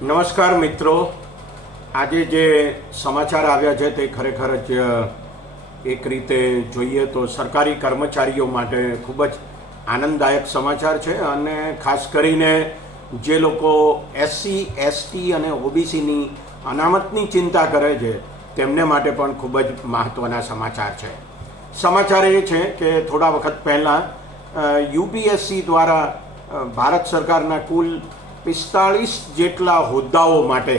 નમસ્કાર મિત્રો, આજે જે સમાચાર આવ્યા છે તે ખરેખર જ એક રીતે જોઈએ તો સરકારી કર્મચારીઓ માટે ખૂબ જ આનંદદાયક સમાચાર છે. અને ખાસ કરીને જે લોકો SC, ST અને OBCની અનામતની ચિંતા કરે છે તેમને માટે પણ ખૂબ જ મહત્ત્વના સમાચાર છે. સમાચાર એ છે કે થોડા વખત પહેલાં UPSC દ્વારા ભારત સરકારના કુલ 45 જેટલા હોદ્દાઓ માટે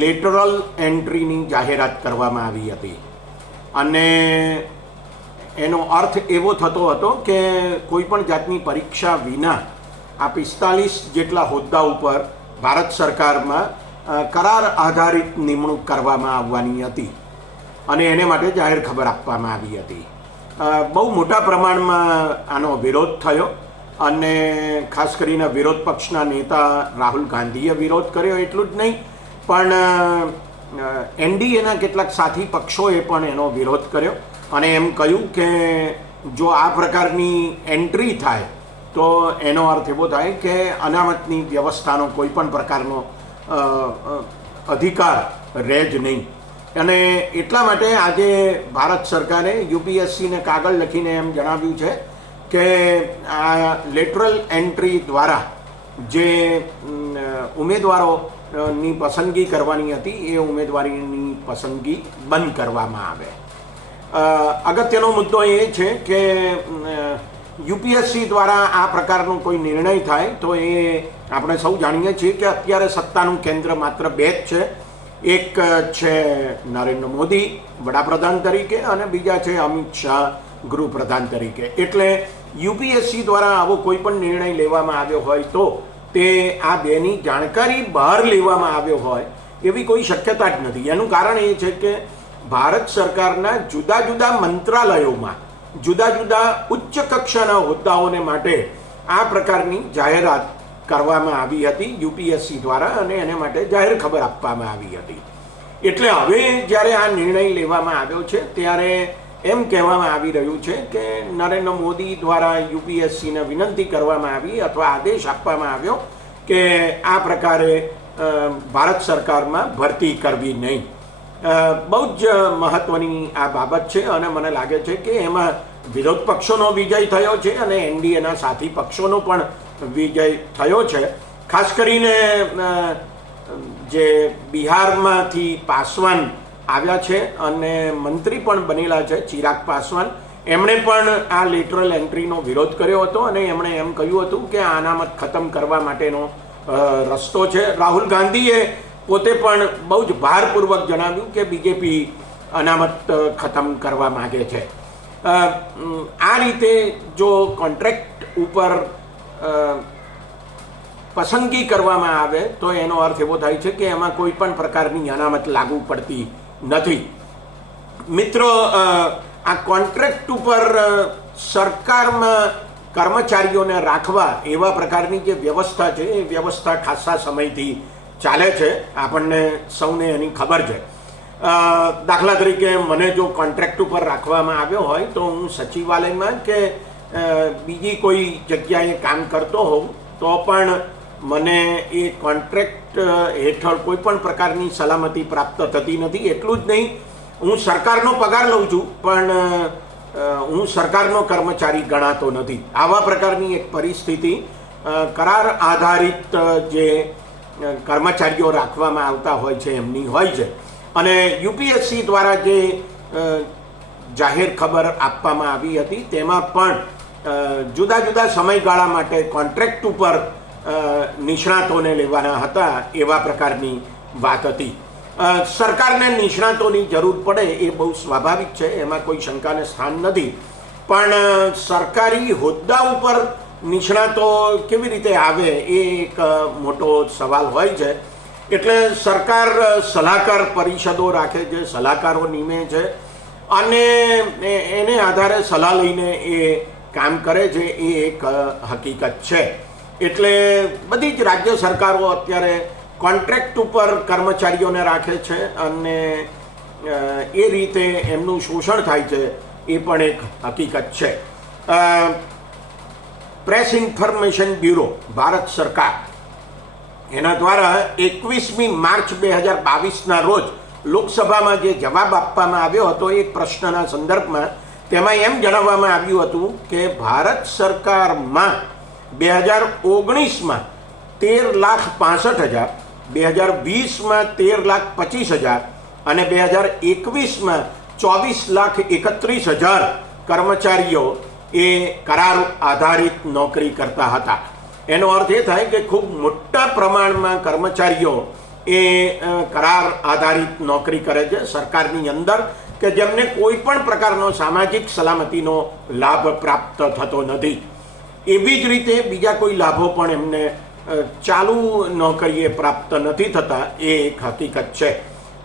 લેટરલ એન્ટ્રીની જાહેરાત કરવામાં આવી હતી. અને એનો અર્થ એવો થતો હતો કે કોઈપણ જાતની પરીક્ષા વિના આ 45 જેટલા હોદ્દા ઉપર ભારત સરકારમાં કરાર આધારિત નિમણૂક કરવામાં આવવાની હતી અને એને માટે જાહેર ખબર આપવામાં આવી હતી. બહુ મોટા પ્રમાણમાં આનો વિરોધ થયો અને ખાસ કરીને વિરોધ પક્ષના નેતા રાહુલ ગાંધીએ વિરોધ કર્યો. એટલું જ નહીં પણ NDAના કેટલાક સાથી પક્ષોએ પણ એનો વિરોધ કર્યો અને એમ કહ્યું કે જો આ પ્રકારની એન્ટ્રી થાય તો એનો અર્થ એવો થાય કે અનામતની વ્યવસ્થાનો કોઈ પણ પ્રકારનો અધિકાર રહે જ નહીં. અને એટલા માટે આજે ભારત સરકારે UPSCને કાગળ લખીને એમ જણાવ્યું છે કે આ લેટરલ એન્ટ્રી દ્વારા જે ઉમેદવારોની પસંદગી કરવાની હતી એ ઉમેદવારીની પસંદગી બંધ કરવામાં આવે. અગત્યનો મુદ્દો એ છે કે UPSC દ્વારા આ પ્રકારનો કોઈ નિર્ણય થાય તો એ આપણે સૌ જાણીએ છીએ કે અત્યારે સત્તાનું કેન્દ્ર માત્ર બે જ છે. એક છે નરેન્દ્ર મોદી વડાપ્રધાન તરીકે અને બીજા છે અમિત શાહ ગૃહપ્રધાન તરીકે. એટલે UPSC દ્વારા આવો કોઈ પણ નિર્ણય લેવામાં આવ્યો હોય તો તે આ બેની જાણકારી બહાર લેવામાં આવ્યો હોય એવી કોઈ શક્યતા જ નથી. એનું કારણ એ છે કે ભારત સરકારના જુદા જુદા મંત્રાલયોમાં જુદા જુદા ઉચ્ચ કક્ષાના હોદ્દાઓને માટે આ પ્રકારની જાહેરાત કરવામાં આવી હતી UPSC દ્વારા અને એને માટે જાહેર ખબર આપવામાં આવી હતી. એટલે હવે જ્યારે આ નિર્ણય લેવામાં આવ્યો છે ત્યારે એમ કહેવામાં આવી રહ્યું છે કે નરેન્દ્ર મોદી દ્વારા UPSCને વિનંતી કરવામાં આવી અથવા આદેશ આપવામાં આવ્યો કે આ પ્રકારે ભારત સરકારમાં ભરતી કરવી નહીં. બહુ જ મહત્વની આ બાબત છે અને મને લાગે છે કે એમાં વિરોધ પક્ષોનો વિજય થયો છે અને NDAના સાથી પક્ષોનો પણ વિજય થયો છે. ખાસ કરીને જે બિહારમાંથી પાસવાન આવ્યા છે અને મંત્રી પણ બનેલા છે ચિરાગ પાસવાન, એમણે પણ આ લેટરલ એન્ટ્રીનો વિરોધ કર્યો હતો અને એમણે એમ કહ્યું હતું કે આ અનામત ખતમ કરવા માટેનો રસ્તો છે. રાહુલ ગાંધીએ પોતે પણ બહુ જ ભારપૂર્વક જણાવ્યું કે BJP અનામત ખતમ કરવા માગે છે. આ રીતે જો કોન્ટ્રાક્ટ ઉપર પસંદગી કરવામાં આવે તો એનો અર્થ એવો થાય છે કે એમાં કોઈ પણ પ્રકારની અનામત લાગુ પડતી નથી. મિત્રો, આ કોન્ટ્રાક્ટ ઉપર સરકારમાં કર્મચારીઓને રાખવા એવા પ્રકારની જે વ્યવસ્થા છે એ વ્યવસ્થા ખાસા સમયથી ચાલે છે. આપણને સૌને એની ખબર છે. દાખલા તરીકે મને જો કોન્ટ્રાક્ટ ઉપર રાખવામાં આવ્યો હોય તો હું સચિવાલયમાં કે બીજી કોઈ જગ્યાએ કામ કરતો હોઉં તો પણ મને એ કોન્ટ્રાક્ટ હેઠળ કોઈ પણ પ્રકારની સલામતી પ્રાપ્ત થતી નથી. એટલું જ નહીં, હું સરકારનો પગાર લઉં છું પણ હું સરકારનો કર્મચારી ગણાતો નથી. આવા પ્રકારની એક પરિસ્થિતિ કરાર આધારિત જે કર્મચારીઓ રાખવામાં આવતા હોય છે એમની હોય છે. અને UPSC દ્વારા જે જાહેર ખબર આપવામાં આવી હતી તેમાં પણ જુદા જુદા સમયગાળા માટે કોન્ટ્રાક્ટ ઉપર નિષ્ણાતોને લેવાના હતા એવા પ્રકારની વાત હતી. સરકારને નિષ્ણાતોની જરૂર પડે એ બહુ સ્વાભાવિક છે, એમાં કોઈ શંકાને સ્થાન નથી. પણ સરકારી હોદ્દા ઉપર નિષ્ણાતો કેવી રીતે આવે એ એક મોટો સવાલ હોય છે. એટલે સરકાર સલાહકાર પરિષદો રાખે છે, સલાહકારો નિમે છે અને એને આધારે સલાહ લઈને એ કામ કરે છે. એ એક હકીકત છે. એટલે બધી જ રાજ્ય સરકારો અત્યારે કોન્ટ્રાક્ટ ઉપર કર્મચારીઓને રાખે છે અને એ રીતે એમનું શોષણ થાય છે એ પણ એક હકીકત છે. પ્રેસ ઇન્ફોર્મેશન બ્યુરો ભારત સરકાર એના દ્વારા 21મી માર્ચ 2022ના રોજ લોકસભામાં જે જવાબ આપવામાં આવ્યો હતો એક પ્રશ્નના સંદર્ભમાં, તેમાં એમ જણાવવામાં આવ્યું હતું કે ભારત સરકારમાં 2019માં 13,65,000, 2020માં 13,25,000 અને 2021માં 24,31,000 કર્મચારીઓ એ કરાર આધારિત નોકરી કરતા હતા. એનો અર્થ એ થાય કે ખૂબ મોટા પ્રમાણમાં કર્મચારીઓ એ કરાર આધારિત નોકરી કરે છે સરકારની અંદર, કે જેમને કોઈ પણ પ્રકારનો સામાજિક સલામતીનો લાભ પ્રાપ્ત થતો નથી. એવી જ રીતે બીજા કોઈ લાભો પણ એમને ચાલુ નોકરીએ પ્રાપ્ત નથી થતા, એ એક હકીકત છે.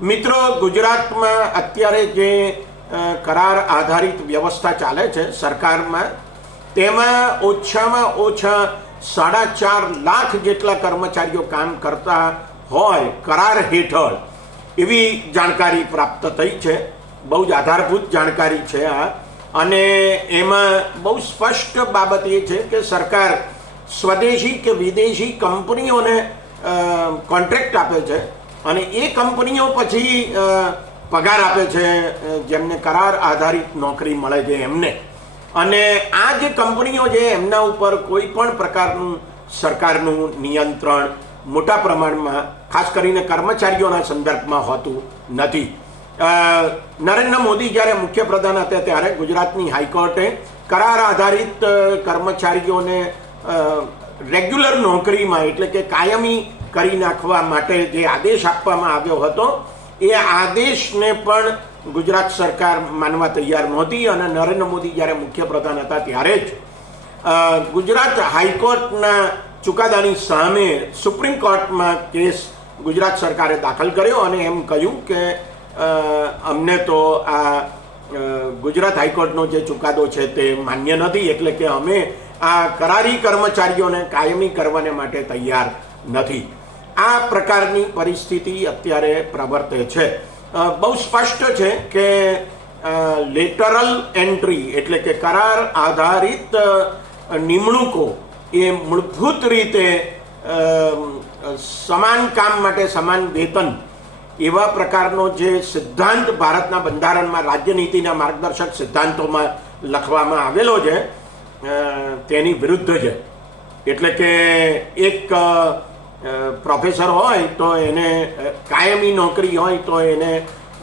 મિત્રો, ગુજરાતમાં અત્યારે જે કરાર આધારિત વ્યવસ્થા ચાલે છે સરકારમાં, તેમાં ઓછામાં ઓછા 4.5 લાખ જેટલા કર્મચારીઓ કામ કરતા હોય કરાર હેઠળ, એવી જાણકારી પ્રાપ્ત થઈ છે. બહુ જ આધારભૂત જાણકારી છે આ. અને એમાં બહુ સ્પષ્ટ બાબત એ છે કે સરકાર સ્વદેશી કે વિદેશી કંપનીઓને કોન્ટ્રાક્ટ આપે છે અને એ કંપનીઓ પછી પગાર આપે છે જેમને કરાર આધારિત નોકરી મળે છે એમને. અને આ જે કંપનીઓ છે એમના ઉપર કોઈ પણ પ્રકારનું સરકારનું નિયંત્રણ મોટા પ્રમાણમાં ખાસ કરીને કર્મચારીઓના સંદર્ભમાં હોતું નથી. નરેન્દ્ર મોદી જ્યારે મુખ્યપ્રધાન હતા ત્યારે ગુજરાતની હાઈકોર્ટે કરાર આધારિત કર્મચારીઓને રેગ્યુલર નોકરીમાં એટલે કે કાયમી કરી નાખવા માટે જે આદેશ આપવામાં આવ્યો હતો, એ આદેશને પણ ગુજરાત સરકાર માનવા તૈયાર નહોતી. અને નરેન્દ્ર મોદી જ્યારે મુખ્યપ્રધાન હતા ત્યારે જ ગુજરાત હાઈકોર્ટના ચુકાદાની સામે સુપ્રીમ કોર્ટમાં કેસ ગુજરાત સરકારે દાખલ કર્યો અને એમ કહ્યું કે અમને તો આ ગુજરાત હાઈકોર્ટનો જે ચુકાદો છે તે માન્ય નથી, એટલે કે અમે આ કરારી કર્મચારીઓને કાયમી કરવાને માટે તૈયાર નથી. આ પ્રકારની પરિસ્થિતિ અત્યારે પ્રવર્તે છે. બહુ સ્પષ્ટ છે કે લેટરલ એન્ટ્રી એટલે કે કરાર આધારિત નિમણૂકો એ મૂળભૂત રીતે સમાન કામ માટે સમાન વેતન એવા પ્રકારનો જે સિદ્ધાંત ભારતના બંધારણમાં રાજ્યનીતિના માર્ગદર્શક સિદ્ધાંતોમાં લખવામાં આવેલો છે તેની વિરુદ્ધ છે. એટલે કે એક પ્રોફેસર હોય તો એને કાયમી નોકરી હોય તો એને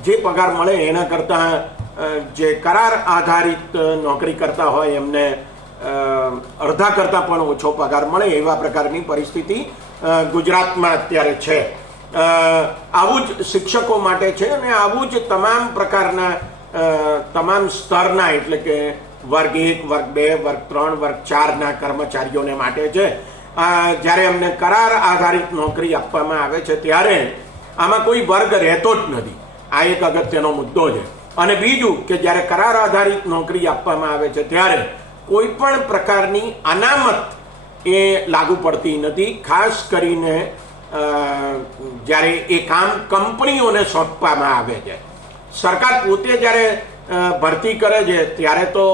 જે પગાર મળે એના કરતાં જે કરાર આધારિત નોકરી કરતા હોય એમને અડધા કરતાં પણ ઓછો પગાર મળે એવા પ્રકારની પરિસ્થિતિ ગુજરાતમાં અત્યારે છે. આવું જ શિક્ષકો માટે છે અને આવું જ તમામ પ્રકારના તમામ સ્તરના એટલે કે વર્ગ 1, વર્ગ 2, વર્ગ 3, વર્ગ 4ના કર્મચારીઓને માટે છે. જ્યારે અમને કરાર આધારિત નોકરી આપવામાં આવે છે ત્યારે આમાં કોઈ વર્ગ રહેતો જ નથી. આ એક અગત્યનો મુદ્દો છે. અને બીજું કે જ્યારે કરાર આધારિત નોકરી આપવામાં આવે છે ત્યારે કોઈ પણ પ્રકારની અનામત એ લાગુ પડતી નથી. ખાસ કરીને જ્યારે એ કામ કંપનીઓને સોંપવામાં આવે છે. સરકાર પોતે જ્યારે ભરતી કરે છે ત્યારે તો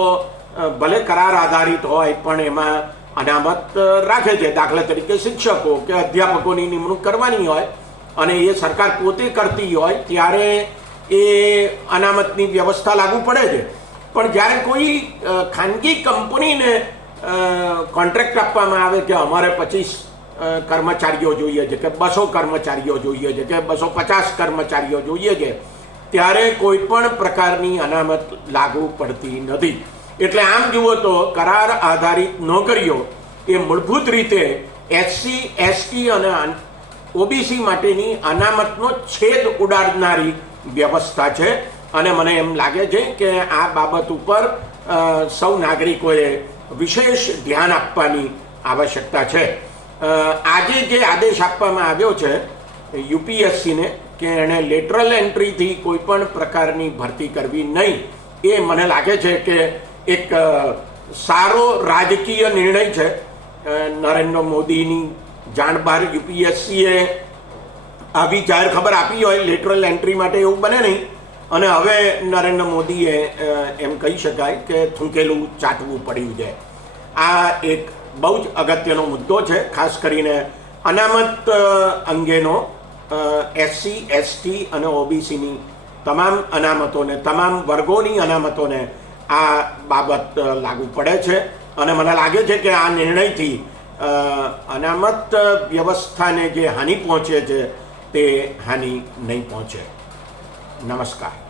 ભલે કરાર આધારિત હોય પણ એમાં અનામત રાખે છે. દાખલા તરીકે શિક્ષકો કે અધ્યાપકોની નિમણૂક કરવાની હોય અને એ સરકાર પોતે કરતી હોય ત્યારે એ અનામતની વ્યવસ્થા લાગુ પડે છે. પણ જ્યારે કોઈ ખાનગી કંપનીને કોન્ટ્રાક્ટ આપવામાં આવે કે અમારે 25 કર્મચારીઓ જોઈએ છે કે 200 કર્મચારીઓ જોઈએ છે કે 250 કર્મચારીઓ જોઈએ છે, ત્યારે કોઈ પણ પ્રકારની અનામત લાગુ પડતી નથી. એટલે આમ જુઓ તો કરાર આધારિત નોકરીઓ એ મૂળભૂત રીતે SC, ST અને OBC માટેની અનામતનો છેદ ઉડાડનારી વ્યવસ્થા છે. અને મને એમ લાગે છે કે આ બાબત ઉપર સૌ નાગરિકોએ વિશેષ ધ્યાન આપવાની આવશ્યકતા છે. આજે જે આદેશ આપવામાં આવ્યો છે UPSCને કે એણે લેટરલ એન્ટ્રીથી કોઈ પણ પ્રકારની ભરતી કરવી નહીં, એ મને લાગે છે કે એક સારો રાજકીય નિર્ણય છે. નરેન્દ્ર મોદીની જાણ બહાર UPSCએ આવી જાહેર ખબર આપી હોય લેટરલ એન્ટ્રી માટે એવું બને નહીં. અને હવે નરેન્દ્ર મોદીએ એમ કહી શકાય કે થૂંકેલું ચાટવું પડ્યું છે. આ એક બહુ જ અગત્યનો મુદ્દો છે. ખાસ કરીને અનામત અંગેનો SC ST અને OBCની તમામ અનામતોને, તમામ વર્ગોની અનામતોને આ બાબત લાગુ પડે છે. અને મને લાગે છે કે આ નિર્ણયથી અનામત વ્યવસ્થાને જે હાનિ પહોંચે છે તે હાનિ નહીં પહોંચે. નમસ્કાર.